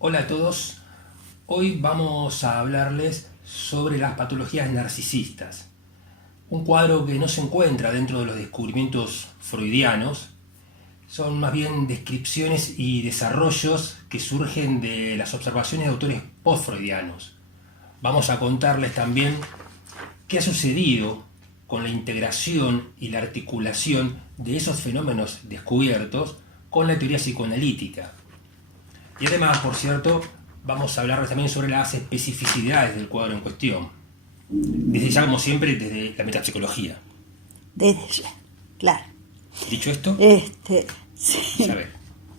Hola a todos, hoy vamos a hablarles sobre las patologías narcisistas, un cuadro que no se encuentra dentro de los descubrimientos freudianos, son más bien descripciones y desarrollos que surgen de las observaciones de autores post-freudianos. Vamos a contarles también qué ha sucedido con la integración y la articulación de esos fenómenos descubiertos con la teoría psicoanalítica. Y además, por cierto, vamos a hablar también sobre las especificidades del cuadro en cuestión. Desde ya, como siempre, desde la metapsicología. Desde ya, claro. Dicho esto, Sí, ya ver.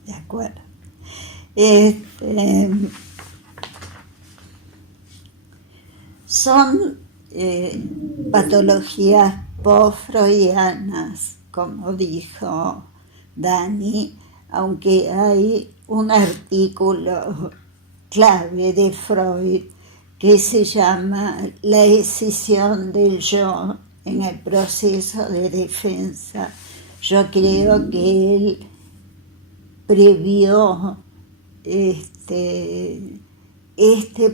de acuerdo. Son patologías post-freudianas, como dijo Dani, aunque hay un artículo clave de Freud que se llama La escisión del yo en el proceso de defensa. Yo creo que él previó este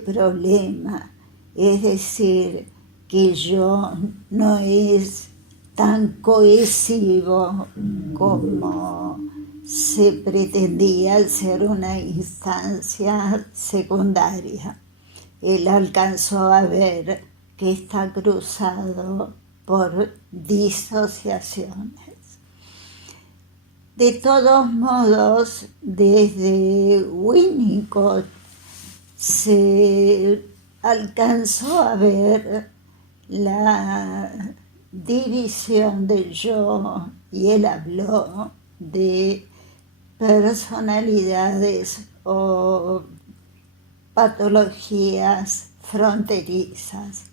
problema, es decir, que el yo no es tan cohesivo como se pretendía al ser una instancia secundaria. Él alcanzó a ver que está cruzado por disociaciones. De todos modos, desde Winnicott se alcanzó a ver la división del yo y él habló de personalidades o patologías fronterizas.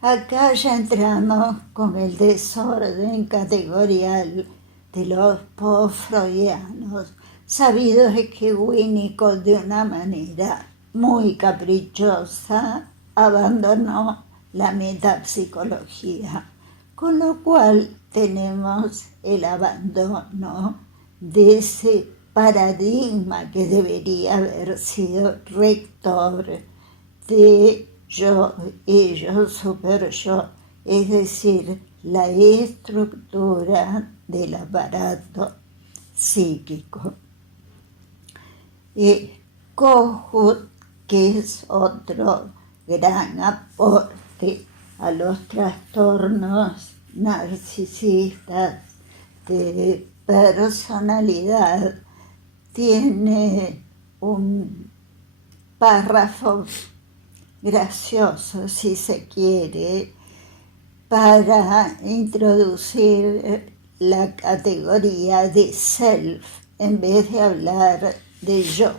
Acá ya entramos con el desorden categorial de los post-freudianos. Sabido es que Winnicott, de una manera muy caprichosa, abandonó la metapsicología, con lo cual tenemos el abandono de ese paradigma que debería haber sido rector de yo, ello, super yo, es decir, la estructura del aparato psíquico. Kohut, que es otro gran aporte a los trastornos narcisistas de personalidad, tiene un párrafo gracioso, si se quiere, para introducir la categoría de self en vez de hablar de yo.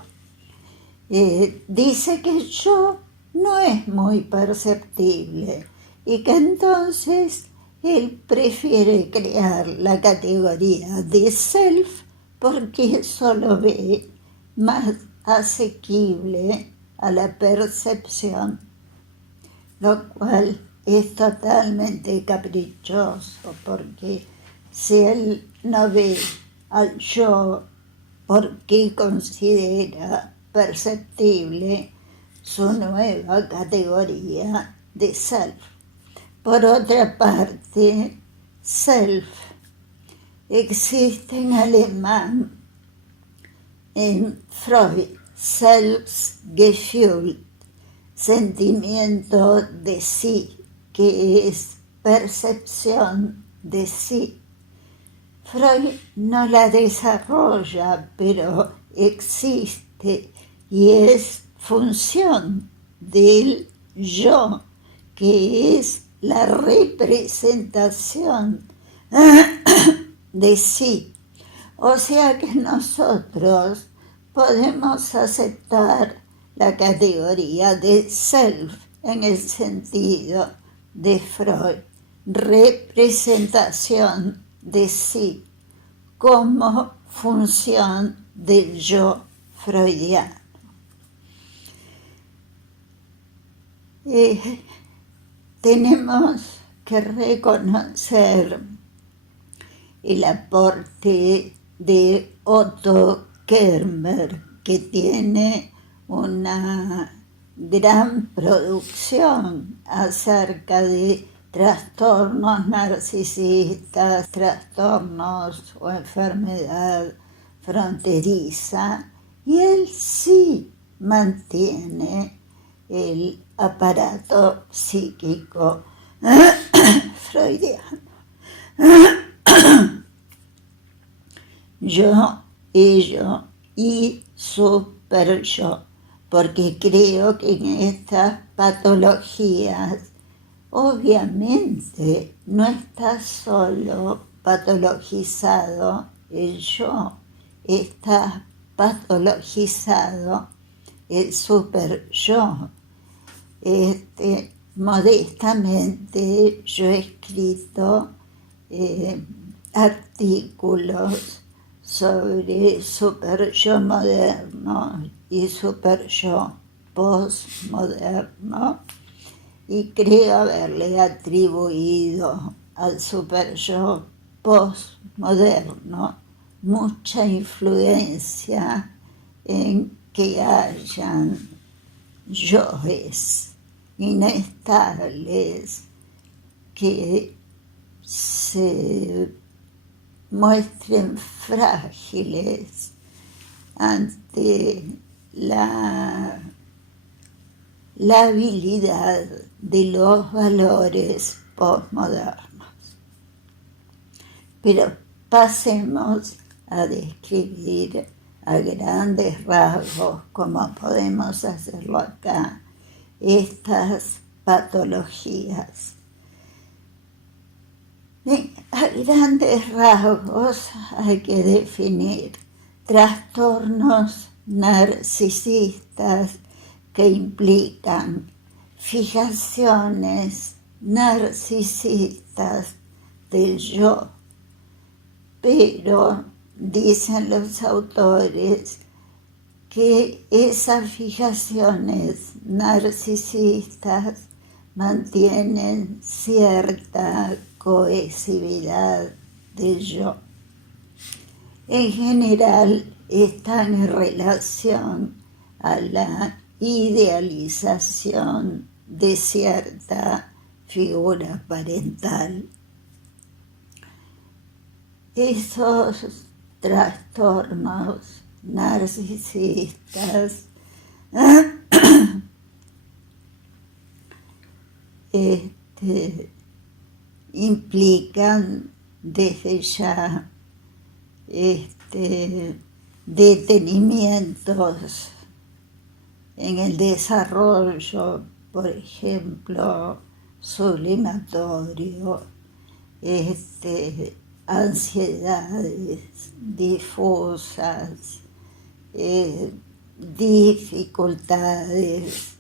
Dice que el yo no es muy perceptible y que entonces él prefiere crear la categoría de self porque eso lo ve más asequible a la percepción, lo cual es totalmente caprichoso, porque si él no ve al yo porque considera perceptible su nueva categoría de self. Por otra parte, self existe en alemán, en Freud, Selbstgefühl, sentimiento de sí, que es percepción de sí. Freud no la desarrolla, pero existe y es función del yo, que es la representación de sí. O sea que nosotros podemos aceptar la categoría de self en el sentido de Freud, representación de sí como función del yo freudiano. Tenemos que reconocer el aporte de Otto Kernberg, que tiene una gran producción acerca de trastornos narcisistas, trastornos o enfermedad fronteriza, y él sí mantiene el aparato psíquico freudiano. Yo, ello y super yo, porque creo que en estas patologías obviamente no está solo patologizado el yo, está patologizado el super yo. Modestamente yo he escrito artículos sobre super yo moderno y super yo postmoderno, y creo haberle atribuido al super yo postmoderno mucha influencia en que hayan yoes inestables que se muestren frágiles ante la habilidad de los valores postmodernos. Pero pasemos a describir a grandes rasgos, como podemos hacerlo acá, estas patologías. A grandes rasgos hay que definir trastornos narcisistas que implican fijaciones narcisistas del yo, pero dicen los autores que esas fijaciones narcisistas mantienen cierta cohesividad del yo. En general están en relación a la idealización de cierta figura parental. Esos trastornos narcisistas implican desde ya detenimientos en el desarrollo, por ejemplo, sublimatorio, ansiedades difusas, dificultades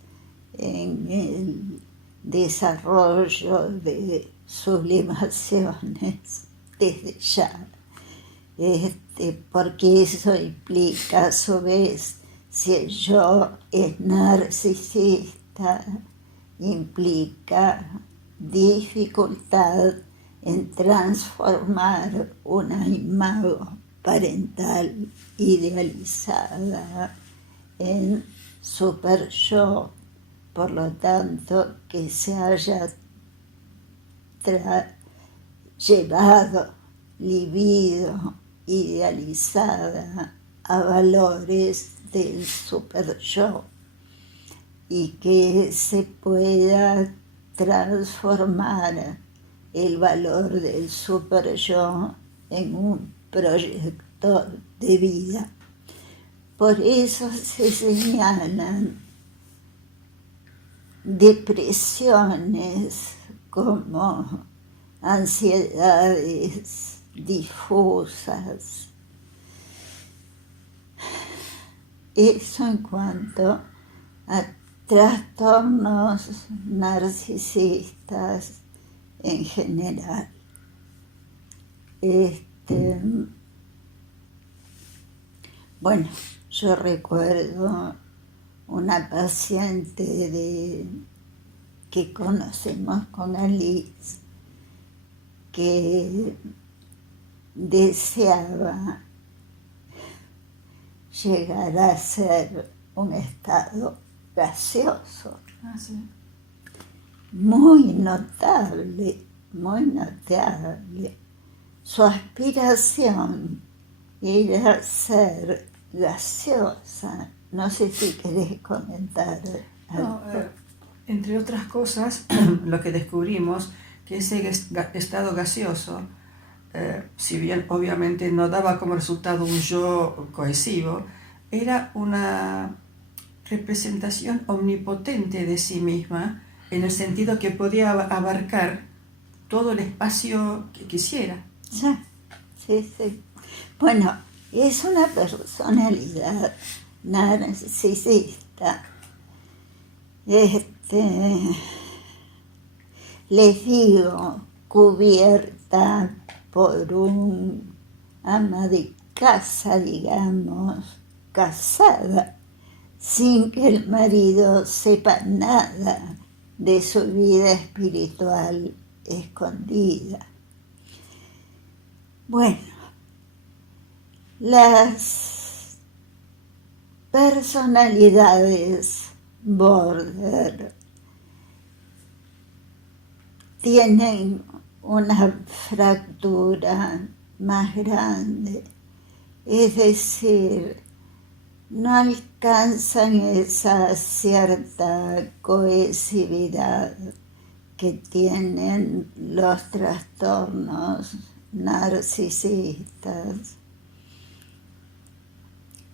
en el desarrollo de sublimaciones desde ya, porque eso implica a su vez, si el yo es narcisista, implica dificultad en transformar una imagen parental idealizada en super yo, por lo tanto que se haya llevado libido idealizada a valores del super yo, y que se pueda transformar el valor del super yo en un proyecto de vida. Por eso se señalan depresiones como ansiedades difusas. Eso en cuanto a trastornos narcisistas en general. Bueno, yo recuerdo una paciente que conocemos con Alice, que deseaba llegar a ser un estado gaseoso. Ah, sí. Muy notable, muy notable. Su aspiración era ser gaseosa. No sé si querés comentar algo. No, entre otras cosas, lo que descubrimos, que ese estado gaseoso, si bien obviamente no daba como resultado un yo cohesivo, era una representación omnipotente de sí misma, en el sentido que podía abarcar todo el espacio que quisiera. Sí, sí, sí. Bueno, es una personalidad narcisista. Les digo, cubierta por un ama de casa, digamos, casada, sin que el marido sepa nada de su vida espiritual escondida. Bueno, las personalidades border tienen una fractura más grande, es decir, no alcanzan esa cierta cohesividad que tienen los trastornos narcisistas,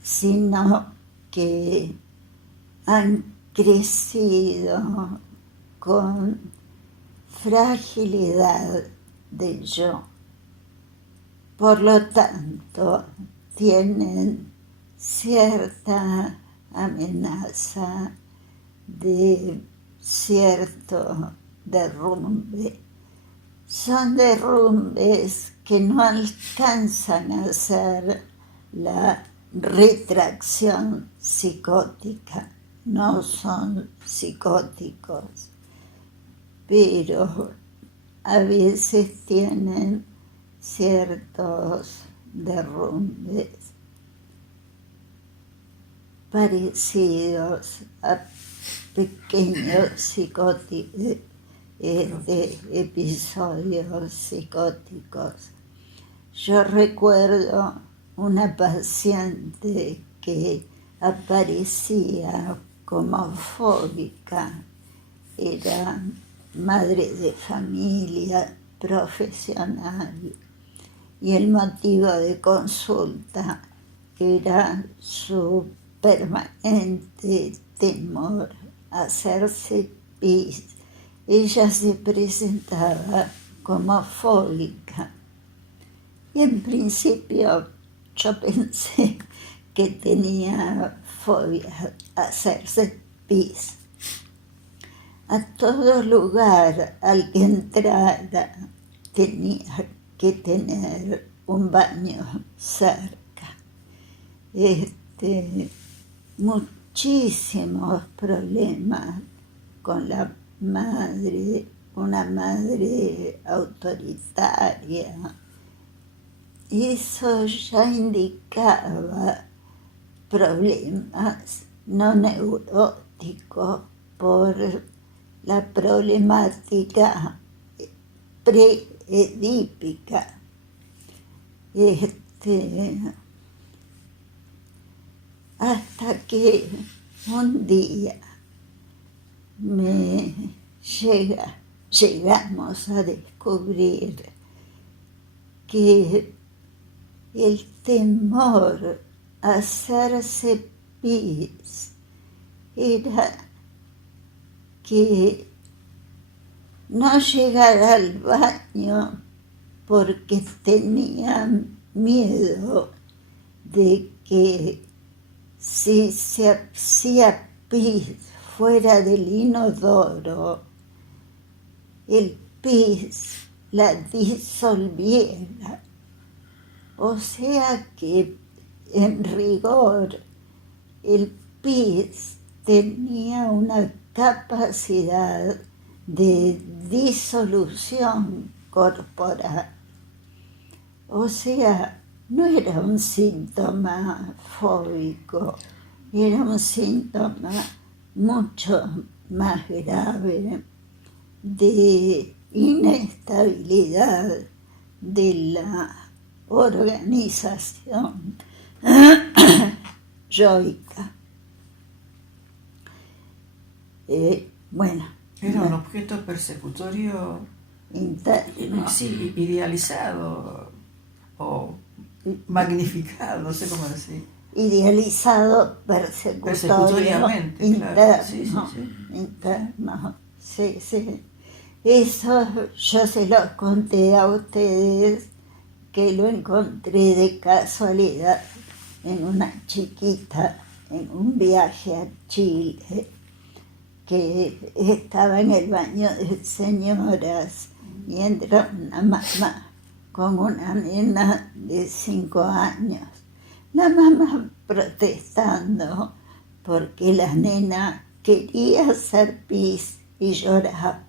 sino que han crecido con fragilidad de yo. Por lo tanto, tienen cierta amenaza de cierto derrumbe. Son derrumbes que no alcanzan a ser la retracción psicótica, no son psicóticos, pero a veces tienen ciertos derrumbes parecidos a pequeños episodios psicóticos. Yo recuerdo una paciente que aparecía como fóbica, era madre de familia, profesional, y el motivo de consulta era su permanente temor a hacerse pis. Ella se presentaba como fóbica y en principio yo pensé que tenía fobia a hacerse pis. A todo lugar al que entrara tenía que tener un baño cerca. Muchísimos problemas con la madre, una madre autoritaria. Eso ya indicaba problemas no neuróticos por la problemática preedípica. Hasta que un día llegamos a descubrir que el temor a hacerse pis era que no llegara al baño porque tenía miedo de que si se hacía pis fuera del inodoro, el pis la disolviera. O sea que, en rigor, el pis tenía una capacidad de disolución corporal. O sea, no era un síntoma fóbico, era un síntoma mucho más grave de inestabilidad de la organización yoica. Bueno, Era un objeto persecutorio interno. sí, idealizado o magnificado, no sé cómo decir. Idealizado, persecutorio, Persecutoriamente, interno, claro. Sí, sí, sí. interno, sí, sí. Eso yo se los conté a ustedes, que lo encontré de casualidad en una chiquita, en un viaje a Chile, que estaba en el baño de señoras y entra una mamá con una nena de 5 años. La mamá protestando porque la nena quería hacer pis y lloraba.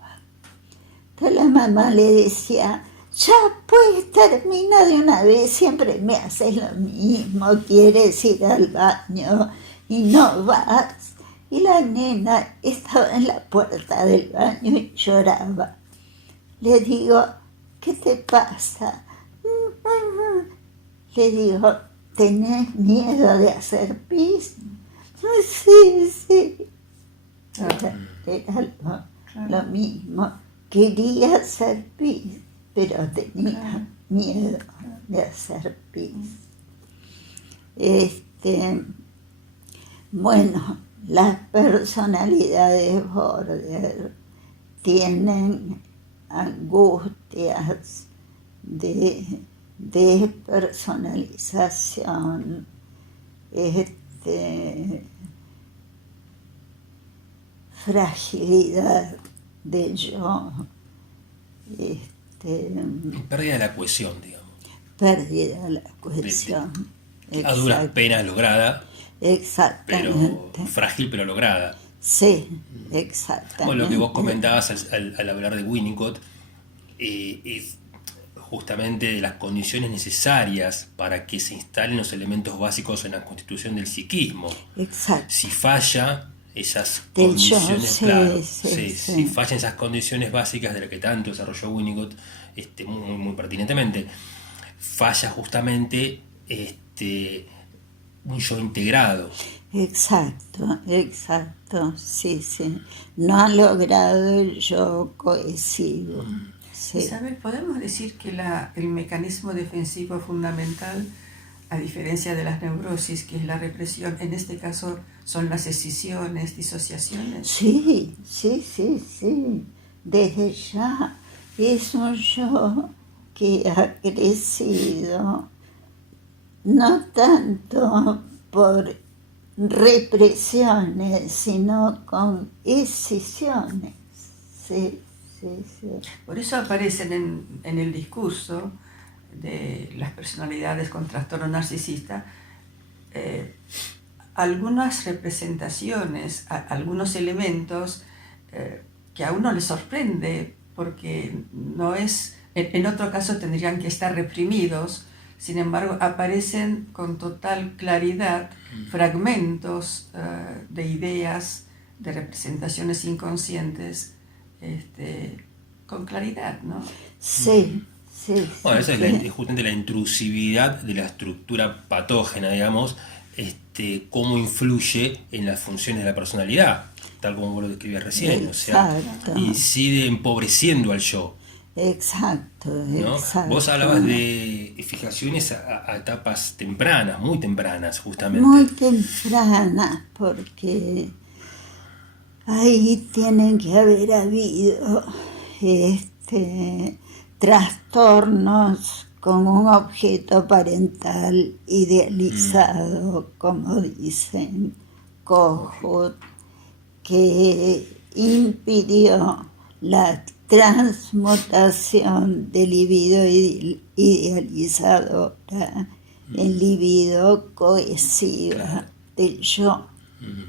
Entonces la mamá le decía, ya pues termina de una vez, siempre me haces lo mismo, quieres ir al baño y no vas. Y la nena estaba en la puerta del baño y lloraba. Le digo, ¿qué te pasa? Le digo, ¿tenés miedo de hacer pis? Sí, sí. Era lo mismo. Quería hacer pis, pero tenía miedo de hacer pis. Bueno, las personalidades border tienen angustias de despersonalización, fragilidad del yo, Pérdida de la cohesión, digamos. pérdida de la cohesión. A duras penas lograda, pero Exactamente. frágil pero lograda. Sí, exactamente. Bueno, lo que vos comentabas al hablar de Winnicott es justamente de las condiciones necesarias para que se instalen los elementos básicos en la constitución del psiquismo. Exacto. Si falla esas Del condiciones, yo, sí, claro, sí. si fallan esas condiciones básicas de las que tanto desarrolló Winnicott muy pertinentemente, falla justamente un yo integrado. Exacto, sí. No ha logrado el yo cohesivo. Sí. Isabel, ¿podemos decir que el mecanismo defensivo fundamental, a diferencia de las neurosis, que es la represión, en este caso son las escisiones, disociaciones? Sí. Desde ya es un yo que ha crecido no tanto por represiones, sino con escisiones. Sí. Por eso aparecen en el discurso de las personalidades con trastorno narcisista algunas representaciones, algunos elementos que a uno le sorprende, porque no es, en otro caso tendrían que estar reprimidos. Sin embargo, aparecen con total claridad fragmentos de ideas, de representaciones inconscientes, con claridad, ¿no? Sí. Bueno, esa es justamente la intrusividad de la estructura patógena, digamos, cómo influye en las funciones de la personalidad, tal como vos lo describías recién. Exacto. O sea, incide empobreciendo al yo. Exacto. Vos hablabas de fijaciones a etapas tempranas, muy tempranas, justamente. Muy tempranas, porque ahí tienen que haber habido trastornos con un objeto parental idealizado, como dicen Kohut, que impidió la transmutación del libido idealizadora en libido cohesiva del yo.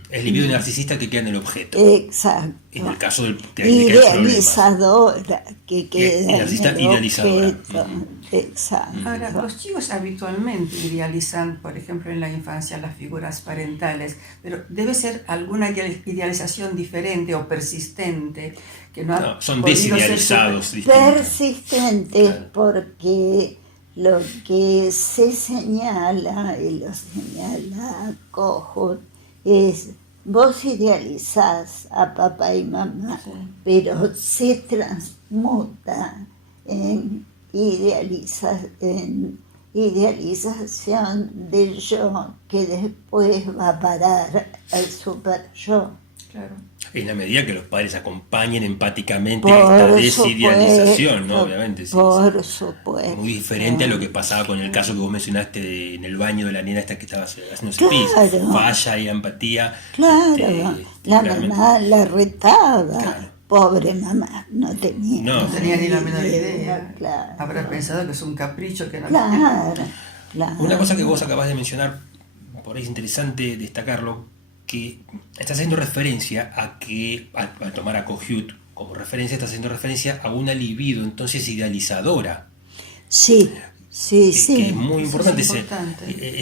Es libido narcisista que queda en el objeto. Exacto. En el caso del que hay Idealizadora, que queda en narcisista el idealizadora. objeto. Exacto. Ahora, los chicos habitualmente idealizan, por ejemplo, en la infancia las figuras parentales, pero debe ser alguna idealización diferente o persistente que no son podido ser desidealizados. Persistentes, porque lo que se señala, y lo señala Kohut, es vos idealizás a papá y mamá, Sí. pero se transmuta en idealización del yo, que después va a parar al super yo. Claro. En la medida que los padres acompañen empáticamente Por esta desidealización, supuesto, ¿no? Obviamente, sí, por sí. supuesto. Muy diferente a lo que pasaba con el caso que vos mencionaste en el baño de la nena esta que estaba haciéndose pis. Claro. Falla y la empatía. Claro, la realmente. mamá la retaba. Claro. Pobre mamá, no tenía, No tenía ni la menor idea. Claro, Habrá pensado que es un capricho que no claro. Una cosa que vos acabás de mencionar, por ahí es interesante destacarlo, que está haciendo referencia a que, al tomar a Kohut como referencia, está haciendo referencia a una libido entonces idealizadora. Sí, sí, sí. Que es muy importante, Eso es importante.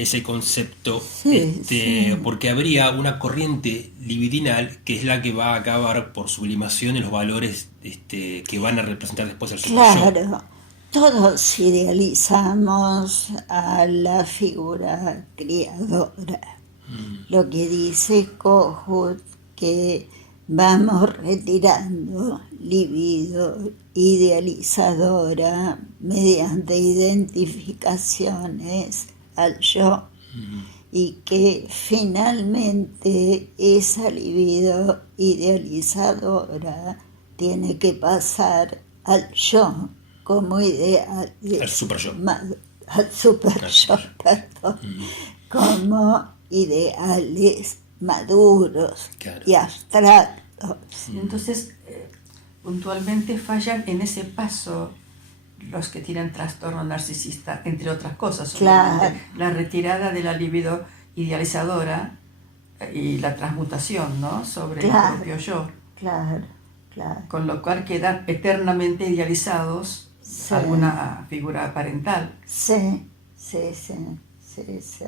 ese concepto, Sí, sí. porque habría una corriente libidinal que es la que va a acabar por sublimación en los valores que van a representar después el super yo. Claro, todos idealizamos a la figura criadora. Lo que dice Kohut, que vamos retirando libido idealizadora mediante identificaciones al yo, y que finalmente esa libido idealizadora tiene que pasar al yo como ideal, Al super yo. al super yo, perdón, como ideales maduros, Claro. y abstractos. Entonces, puntualmente fallan en ese paso los que tienen trastorno narcisista, entre otras cosas. Claro. Obviamente. La retirada de la libido idealizadora y la transmutación, ¿no?, sobre Claro. el propio yo. Claro, claro. Con lo cual quedan eternamente idealizados Sí. alguna figura parental. Sí, sí, sí, sí, sí.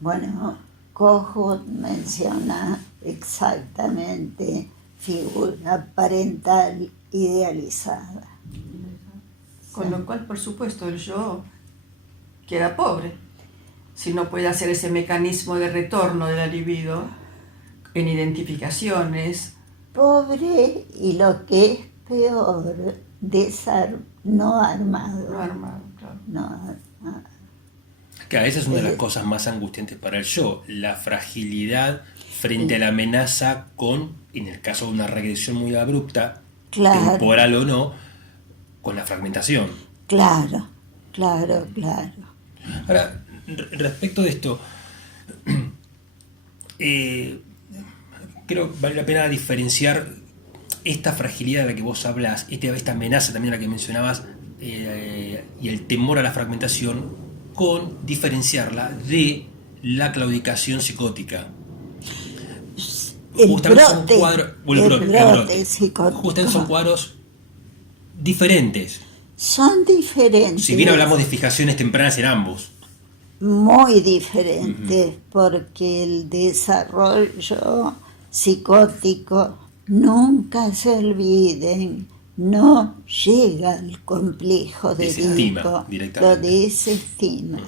Bueno, Kohut menciona exactamente figura parental idealizada. Con lo cual, por supuesto, el yo queda pobre si no puede hacer ese mecanismo de retorno de la libido en identificaciones. Pobre, y lo que es peor, no armado. No armado, claro. No armado. Claro, esa es una de las cosas más angustiantes para el yo, la fragilidad frente a la amenaza en el caso de una regresión muy abrupta, Claro. temporal o no, con la fragmentación. Claro, claro, claro. Ahora, respecto de esto, creo que vale la pena diferenciar esta fragilidad de la que vos hablás, esta amenaza también a la que mencionabas, y el temor a la fragmentación, con diferenciarla de la claudicación psicótica. El Justamente son brote, cuadros, el brote psicótico. Justamente son cuadros diferentes. Son diferentes. Si bien hablamos de fijaciones tempranas en ambos. Muy diferentes, porque el desarrollo psicótico, nunca se olviden, no llega al complejo de Desestima Edipo, directamente. lo desestima.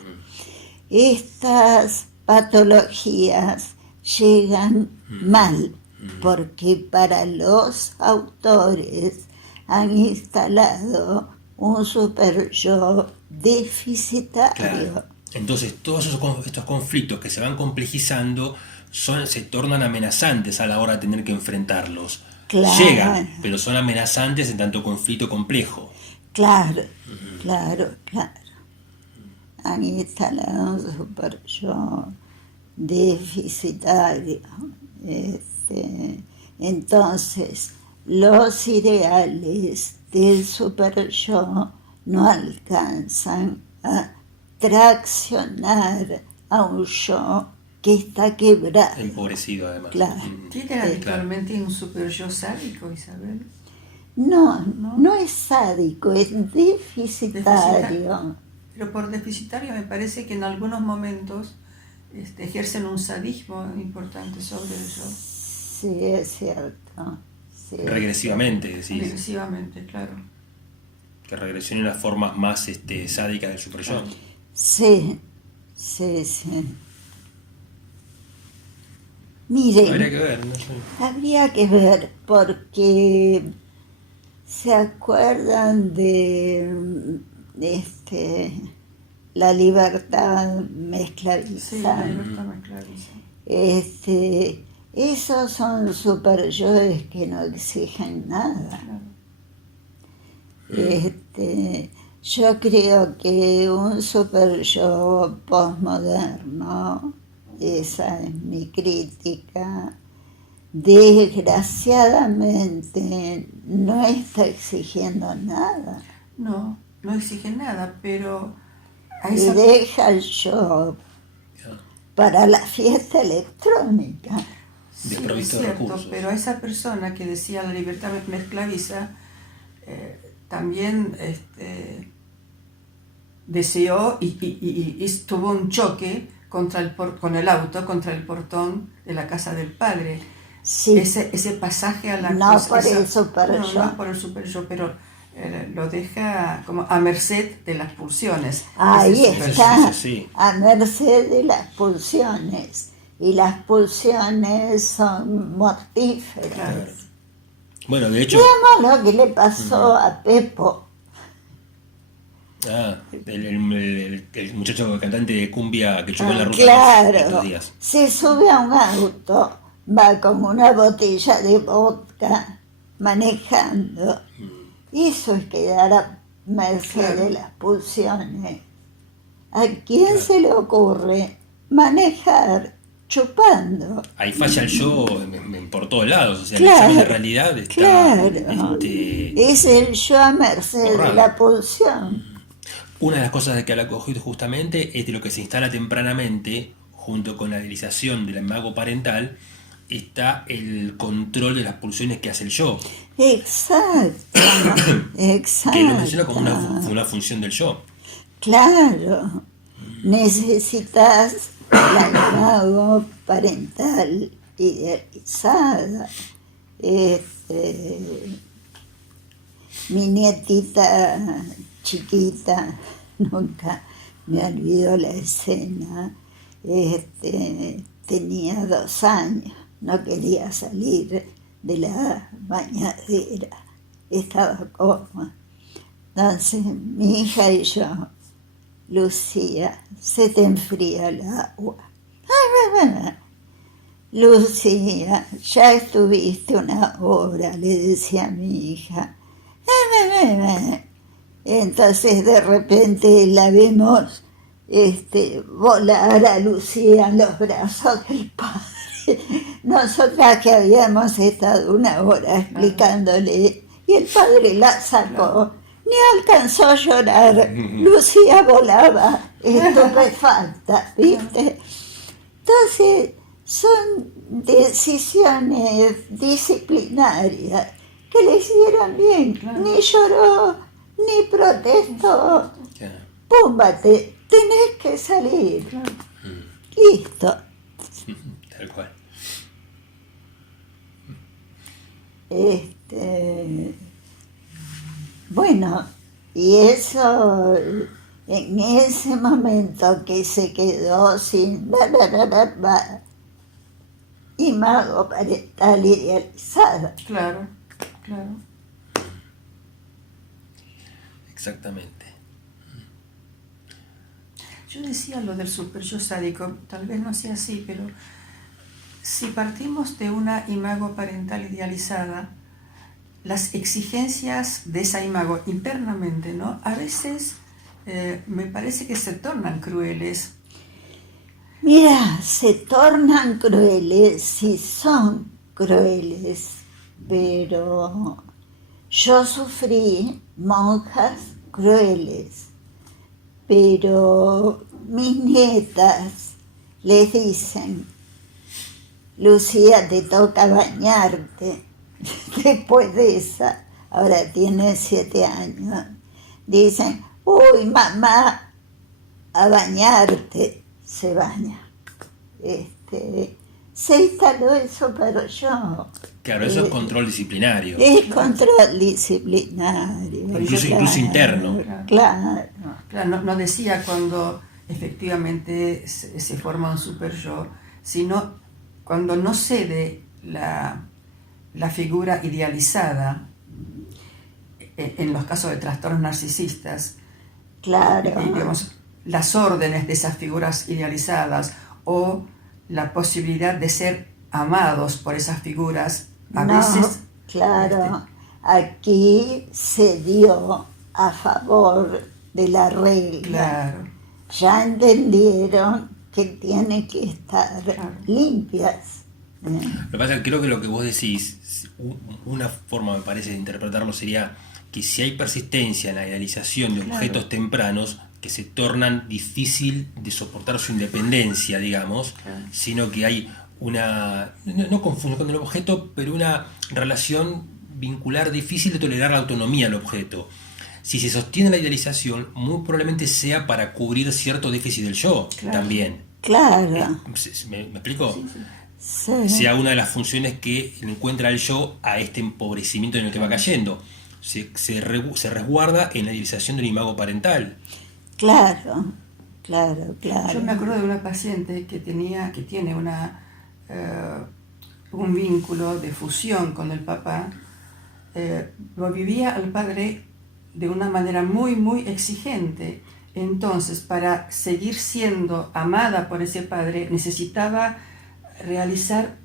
Estas patologías llegan mal, porque para los autores han instalado un super yo deficitario. Claro. Entonces todos estos conflictos que se van complejizando se tornan amenazantes a la hora de tener que enfrentarlos. Claro. Llegan, pero son amenazantes en tanto conflicto complejo. Claro, claro, claro. Han instalado un super yo deficitario. Entonces, los ideales del super yo no alcanzan a traccionar a un yo que está quebrado. Empobrecido, además. Claro. ¿Tiene habitualmente un super yo sádico, Isabel? No, ¿No? no es sádico, es deficitario. Pero por deficitario me parece que en algunos momentos ejercen un sadismo importante sobre el yo. Sí, es cierto. Sí, Regresivamente, decís. Regresivamente, claro. Que regresionen las formas más sádicas del super yo. sí, sí, sí. Miren, Habría que ver, no sé. habría que ver porque se acuerdan de la libertad me Sí, la esclaviza. libertad me esclaviza. Esos son superyoes que no exigen nada. Claro. Yo creo que un superyo postmoderno, esa es mi crítica, desgraciadamente no está exigiendo nada No, no exige nada, pero a y esa, deja el yo para la fiesta electrónica. sí, es desprovisto de cierto, recursos. pero a esa persona que decía la libertad me esclaviza, también deseó y tuvo un choque con el auto contra el portón de la casa del padre. Sí, Ese pasaje a la no cosa- por esa- el superyo. No, no por el super yo, pero lo deja como a merced de las pulsiones. Ahí Ese super yo. está, Eso sí. a merced de las pulsiones. Y las pulsiones son mortíferas. Claro. Bueno, de hecho, Veamos lo que le pasó a Pepo. el muchacho cantante de cumbia que chocó en la ruta Claro, estos días. se sube a un auto, va con una botella de vodka manejando. Eso es quedar a merced Claro. de las pulsiones. ¿A quién Claro. se le ocurre manejar chupando? Ahí falla el yo por todos lados. O sea, Claro, el examen de realidad está. Claro, es el yo a merced de borrado. la pulsión. Una de las cosas de que habla Cogit justamente es de lo que se instala tempranamente, junto con la realización del imago parental, está el control de las pulsiones que hace el yo, Exacto, exacto. que lo menciona como una función del yo. Claro, necesitas la imago parental idealizada. Mi nietita chiquita, nunca me olvido la escena, tenía 2 años, no quería salir de la bañadera, estaba cómoda. Entonces mi hija y yo, Lucía, se te enfría el agua. Lucía, ya estuviste 1 hora, le decía a mi hija. Entonces de repente la vemos volar a Lucía en los brazos del padre. Nosotras que habíamos estado 1 hora explicándole, y el padre la sacó. Ni alcanzó a llorar. Lucía volaba estupefacta, ¿viste? Entonces, son decisiones disciplinarias que le hicieron bien. Claro. Ni lloró, ni protestó. Claro. Púmbate, tenés que salir. Claro. Listo. Tal cual. Bueno, y eso, en ese momento que se quedó sin imago parental idealizada. Claro, claro. Exactamente. Yo decía lo del super yo sádico, tal vez no sea así, pero si partimos de una imago parental idealizada, las exigencias de esa imago internamente, ¿no? A veces me parece que se tornan crueles. Mira, se tornan crueles, sí son crueles, pero yo sufrí monjas crueles, pero mis nietas les dicen, Lucía, te toca bañarte. Después de esa, ahora tiene 7 años, dicen, uy, mamá, a bañarte. Se baña. Se instaló eso, pero yo... Claro, eso es control disciplinario. Es control disciplinario. Incluso interno. Claro. Claro, no decía cuando efectivamente se forma un super yo, sino cuando no cede la figura idealizada, en los casos de trastornos narcisistas, Claro. digamos, las órdenes de esas figuras idealizadas o la posibilidad de ser amados por esas figuras, a veces... Claro, aquí se dio a favor de la regla. Claro. Ya entendieron que tienen que estar limpias. Lo que pasa es que creo que lo que vos decís, una forma me parece de interpretarlo sería que si hay persistencia en la idealización de objetos tempranos que se tornan difícil de soportar su independencia, digamos, sino que hay una, no confundo con el objeto, pero una relación vincular difícil de tolerar la autonomía al objeto. Si se sostiene la idealización, muy probablemente sea para cubrir cierto déficit del yo también. Claro. ¿Me explico? Sí. Sea una de las funciones que encuentra el yo a este empobrecimiento en el que va cayendo. Se resguarda en la idealización del imago parental. Claro. Yo me acuerdo de una paciente que tiene un vínculo de fusión con el papá. Lo vivía al padre de una manera muy, muy exigente. Entonces, para seguir siendo amada por ese padre, necesitaba realizar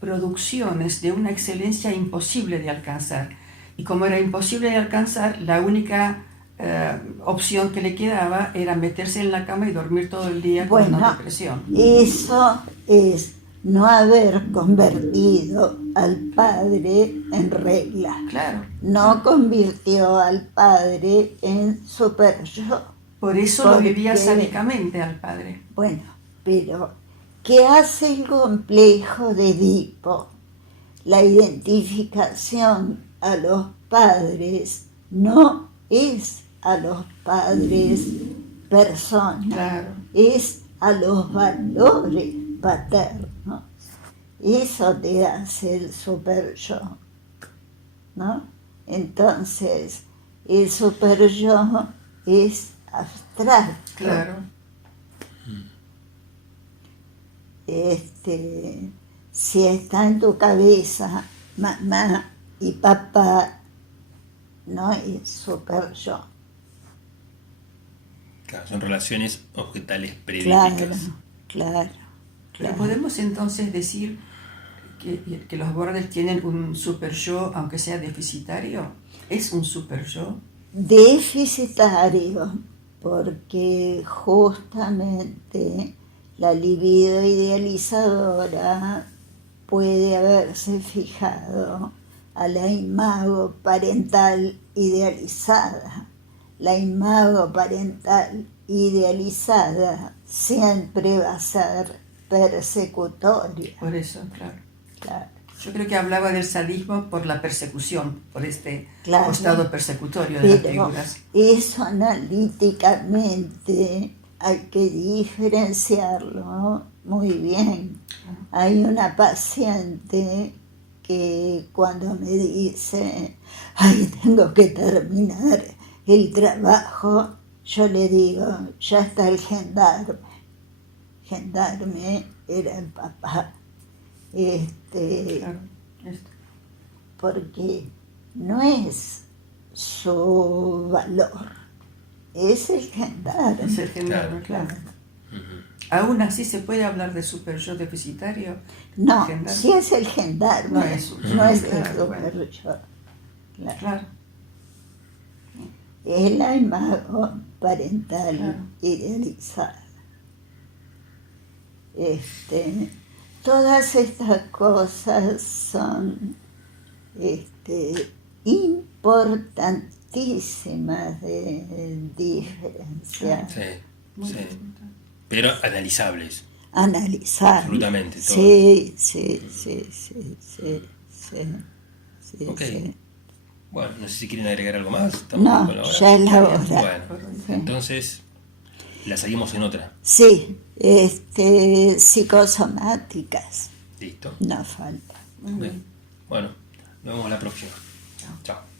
producciones de una excelencia imposible de alcanzar. Y como era imposible de alcanzar, la única opción que le quedaba era meterse en la cama y dormir todo el día con una depresión. Eso es no haber convertido al padre en regla. Claro. No convirtió al padre en super yo. Por eso lo vivía sádicamente al padre. Bueno, pero ¿qué hace el complejo de Edipo? La identificación a los padres no es a los padres personas, es a los valores paternos. Eso te hace el super yo, ¿no? Entonces, el super yo es abstracto. Claro. Si está en tu cabeza mamá y papá, no es super yo. Claro, son relaciones objetales predípticas. Claro. Pero podemos entonces decir que los Bordes tienen un super yo, aunque sea deficitario. ¿Es un super yo? Deficitario, porque justamente la libido idealizadora puede haberse fijado a la imago parental idealizada. La imago parental idealizada siempre va a ser persecutoria. Por eso, claro. Claro. Yo creo que hablaba del sadismo por la persecución, por este Claro. costado persecutorio de las figuras. Eso analíticamente hay que diferenciarlo muy bien. Hay una paciente que cuando me dice, ay, tengo que terminar el trabajo, yo le digo, ya está el gendarme. Gendarme era el papá. Claro, porque no es su valor, es el gendarme. Es el gendarme, claro. ¿Aún así se puede hablar de super yo deficitario? No, si es el gendarme, no es el super yo. Claro. Es la imago parental idealizada. Todas estas cosas son importantísimas de diferenciar. Sí. Pero analizables. analizar. Absolutamente, todo. Sí. Ok. Bueno, no sé si quieren agregar algo más. No, con la hora. ya es la hora. Bueno, Sí. entonces la seguimos en otra. Sí, psicosomáticas, Listo. no falta. Muy bien. Bueno, nos vemos la próxima. Chao. Chao.